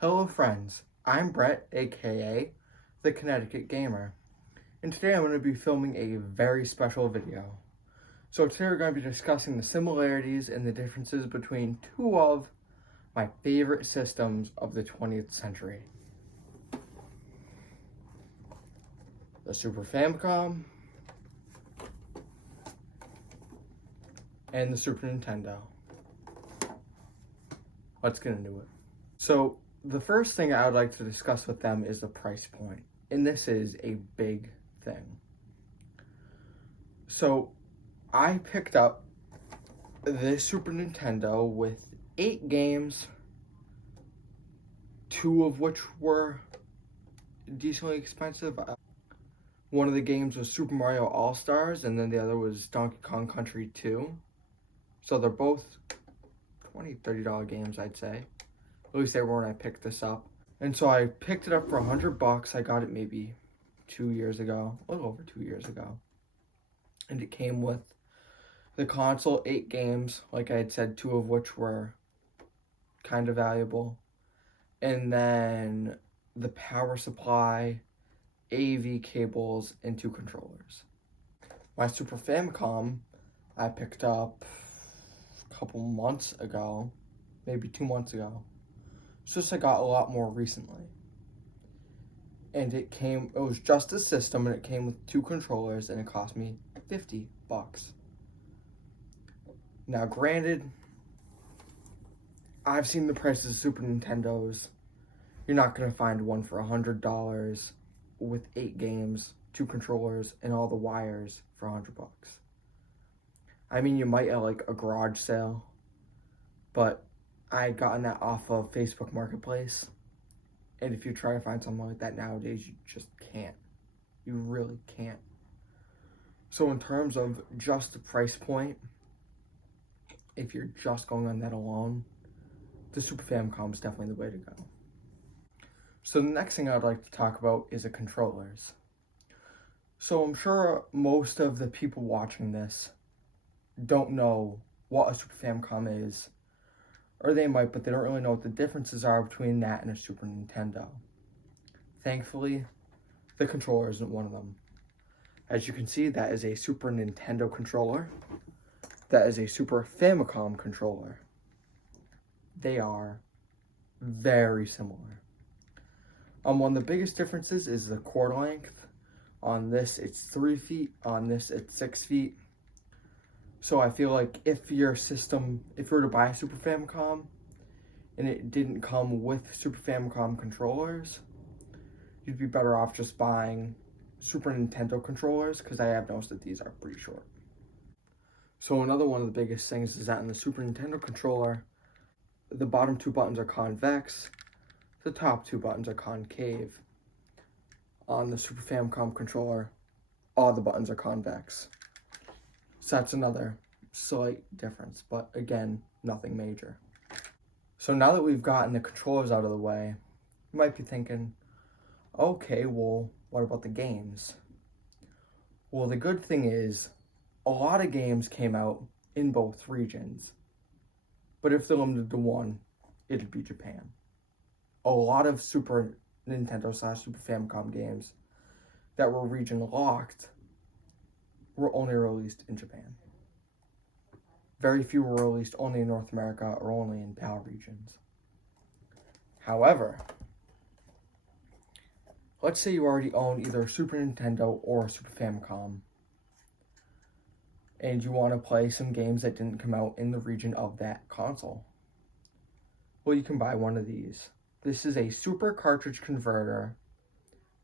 Hello friends, I'm Brett, aka the Connecticut Gamer, and today I'm going to be filming a very special video. So today we're going to be discussing the similarities and the differences between two of my favorite systems of the 20th century. The Super Famicom and the Super Nintendo. Let's get into it. So the first thing I would like to discuss with them is the price point, and this is a big thing. So I picked up this Super Nintendo with 8 games, 2 of which were decently expensive. One of the games was Super Mario All-Stars, and then the other was Donkey Kong Country 2. So they're both $20, $30 games, I'd say. At least they were when I picked this up. And so I picked it up for $100. I got it maybe 2 years ago, a little over 2 years ago. And it came with the console, 8 games, like I had said, 2 of which were kind of valuable. And then the power supply, AV cables, and 2 controllers. My Super Famicom I picked up a couple months ago, maybe 2 months ago. It's just I got a lot more recently. And it was just a system, and it came with 2 controllers, and it cost me $50. Now granted, I've seen the prices of Super Nintendos. You're not going to find one for $100 with 8 games, 2 controllers, and all the wires for $100. I mean, you might at like a garage sale, but I had gotten that off of Facebook Marketplace. And if you try to find something like that nowadays, you just can't. You really can't. So in terms of just the price point, if you're just going on that alone, the Super Famicom is definitely the way to go. So the next thing I'd like to talk about is the controllers. So I'm sure most of the people watching this don't know what a Super Famicom is, or they might, but they don't really know what the differences are between that and a Super Nintendo. Thankfully, the controller isn't one of them. As you can see, that is a Super Nintendo controller. That is a Super Famicom controller. They are very similar. One of the biggest differences is the cord length. On this, it's 3 feet. On this, it's 6 feet. So I feel like if you were to buy a Super Famicom and it didn't come with Super Famicom controllers, you'd be better off just buying Super Nintendo controllers, because I have noticed that these are pretty short. So another one of the biggest things is that in the Super Nintendo controller, the bottom 2 buttons are convex, the top 2 buttons are concave. On the Super Famicom controller, all the buttons are convex. So that's another slight difference, but again, nothing major. So now that we've gotten the controllers out of the way, you might be thinking, okay, well, what about the games? Well, the good thing is, a lot of games came out in both regions. But if they're limited to one, it'd be Japan. A lot of Super Nintendo / Super Famicom games that were region locked were only released in Japan. Very few were released only in North America or only in PAL regions. However, let's say you already own either a Super Nintendo or a Super Famicom, and you want to play some games that didn't come out in the region of that console. Well, you can buy one of these. This is a Super Cartridge Converter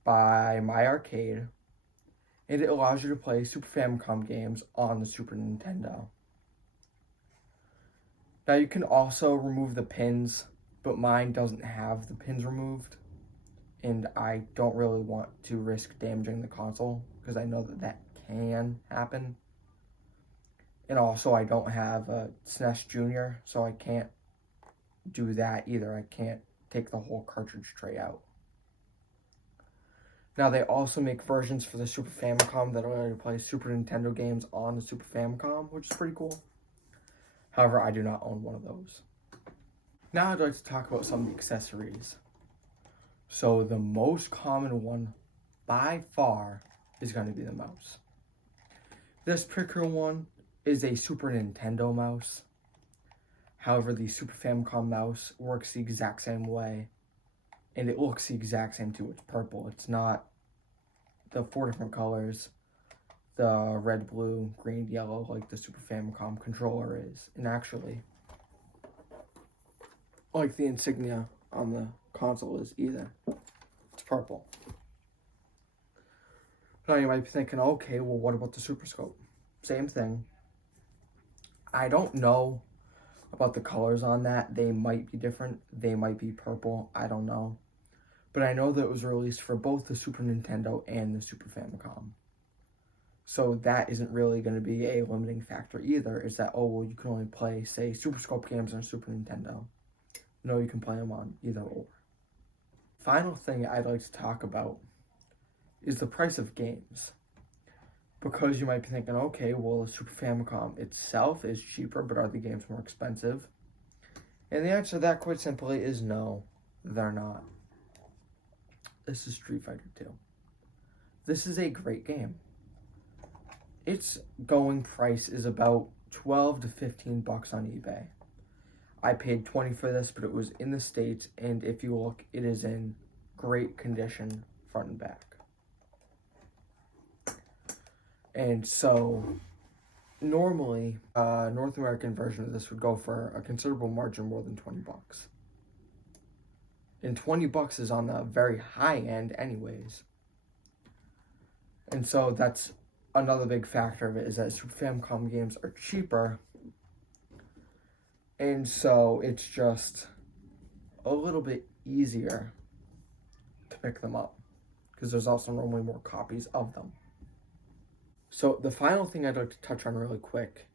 by My Arcade, and it allows you to play Super Famicom games on the Super Nintendo. Now you can also remove the pins, but mine doesn't have the pins removed, and I don't really want to risk damaging the console, because I know that that can happen. And also I don't have a SNES Junior, so I can't do that either. I can't take the whole cartridge tray out. Now, they also make versions for the Super Famicom that allow you to play Super Nintendo games on the Super Famicom, which is pretty cool. However, I do not own one of those. Now I'd like to talk about some of the accessories. So the most common one by far is going to be the mouse. This particular one is a Super Nintendo mouse. However, the Super Famicom mouse works the exact same way, and it looks the exact same too. It's purple. It's not the 4 different colors, the red, blue, green, yellow, like the Super Famicom controller is. And actually, like the insignia on the console is either. It's purple. Now you might be thinking, okay, well, what about the Super Scope? Same thing. I don't know about the colors on that. They might be different. They might be purple. I don't know. But I know that it was released for both the Super Nintendo and the Super Famicom. So that isn't really going to be a limiting factor either, is that, oh, well, you can only play, say, Super Scope games on Super Nintendo. No, you can play them on either or. Final thing I'd like to talk about is the price of games. Because you might be thinking, okay, well, the Super Famicom itself is cheaper, but are the games more expensive? And the answer to that, quite simply, is no, they're not. This is Street Fighter 2. This is a great game. Its going price is about $12 to $15 on eBay. I paid $20 for this, but it was in the States, and if you look, it is in great condition, front and back. And so, normally, a North American version of this would go for a considerable margin more than $20. And $20 is on the very high end anyways. And so that's another big factor of it, is that Super Famicom games are cheaper. And so it's just a little bit easier to pick them up, because there's also normally more copies of them. So the final thing I'd like to touch on really quick,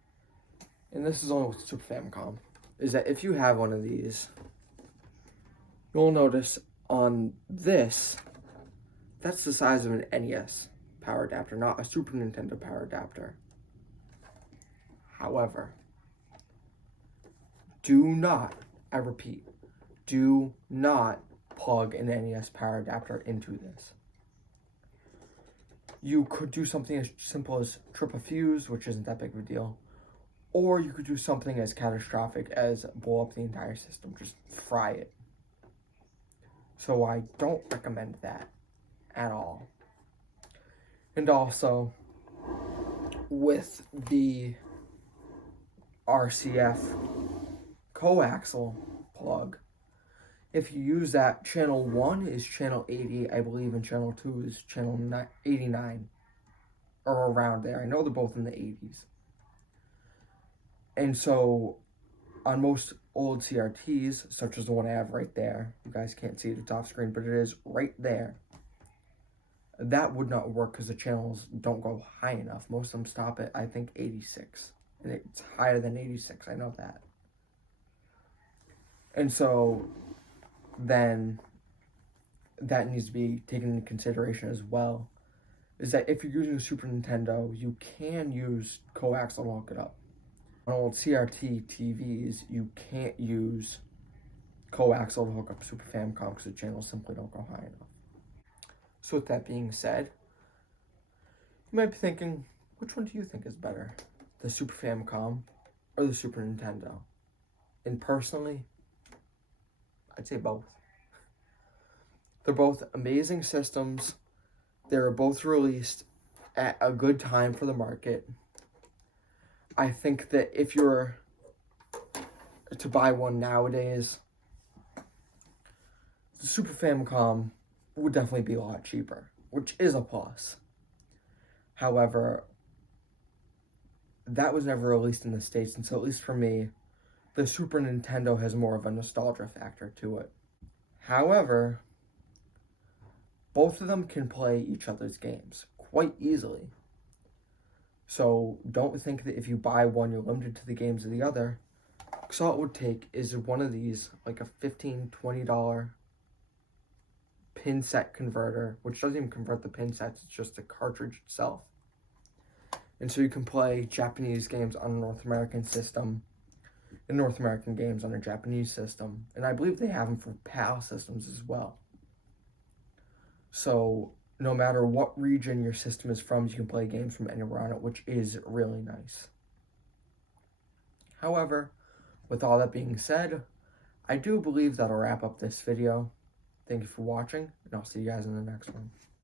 and this is only with Super Famicom, is that if you have one of these, you'll notice on this, that's the size of an NES power adapter, not a Super Nintendo power adapter. However, do not, I repeat, do not plug an NES power adapter into this. You could do something as simple as trip a fuse, which isn't that big of a deal. Or you could do something as catastrophic as blow up the entire system, just fry it. So I don't recommend that at all. And also, with the RCF coaxial plug, if you use that, channel 1 is channel 80, I believe, and channel 2 is channel 89, or around there. I know they're both in the 80s. And so, on most old CRTs, such as the one I have right there, you guys can't see it, it's off screen, but it is right there, that would not work because the channels don't go high enough. Most of them stop at, I think, 86. And it's higher than 86, I know that. And so, then that needs to be taken into consideration as well, is that if you're using a Super Nintendo, you can use coaxial to hook it up. On old CRT TVs, you can't use coaxial to hook up Super Famicom because the channels simply don't go high enough. So with that being said, you might be thinking, which one do you think is better? The Super Famicom or the Super Nintendo? And personally, I'd say both. They're both amazing systems. They were both released at a good time for the market. I think that if you're to buy one nowadays, the Super Famicom would definitely be a lot cheaper, which is a plus. However, that was never released in the States, and so at least for me, the Super Nintendo has more of a nostalgia factor to it. However, both of them can play each other's games quite easily. So don't think that if you buy one, you're limited to the games of the other. Because all it would take is one of these, like a $15, $20 pin set converter, which doesn't even convert the pin sets, it's just the cartridge itself. And so you can play Japanese games on a North American system, and North American games on a Japanese system. And I believe they have them for PAL systems as well. So no matter what region your system is from, you can play games from anywhere on it, which is really nice. However, with all that being said, I do believe that'll wrap up this video. Thank you for watching, and I'll see you guys in the next one.